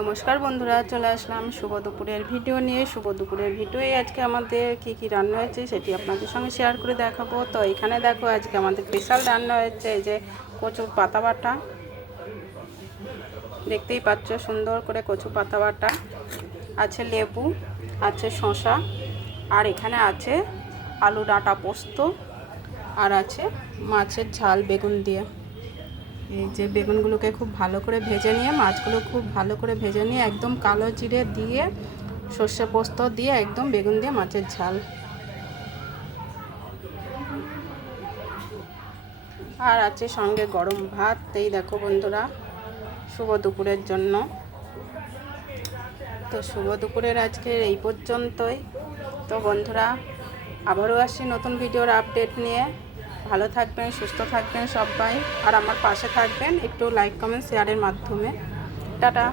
নমস্কার বন্ধুরা, চলে আসলাম শুভ দুপুরের ভিডিও নিয়ে। শুভ দুপুরের ভিডিওয়ে আজকে আমাদের কি রান্না হয়েছে সেটি আপনাদের সঙ্গে শেয়ার করে দেখাবো। তো এখানে দেখো আজকে আমাদের স্পেশাল রান্না হয়েছে এই যে কচুর পাতা বাটা। দেখতেই পাচ্ছ সুন্দর করে কচু পাতা বাটা, আছে লেবু, আছে শসা, আর এখানে আছে আলু ডাঁটা পোস্ত, আর আছে মাছের ঝাল বেগুন দিয়ে। এই যে বেগুনগুলোকে খুব ভালো করে ভেজে নিয়ে, মাছগুলো খুব ভালো করে ভেজে নিয়ে একদম কালো জিরে দিয়ে সর্ষে পোস্ত দিয়ে একদম বেগুন দিয়ে মাছের ঝাল। আর আছে সঙ্গে গরম ভাত। এই দেখো বন্ধুরা শুভ দুপুরের জন্য। তো শুভ দুপুরের আজকের এই পর্যন্তই। তো বন্ধুরা আবারও আসছি নতুন ভিডিওর আপডেট নিয়ে। ভালো থাকবেন, সুস্থ থাকবেন সবাই, আর আমার পাশে থাকবেন একটু লাইক কমেন্ট শেয়ারের মাধ্যমে। টাটা।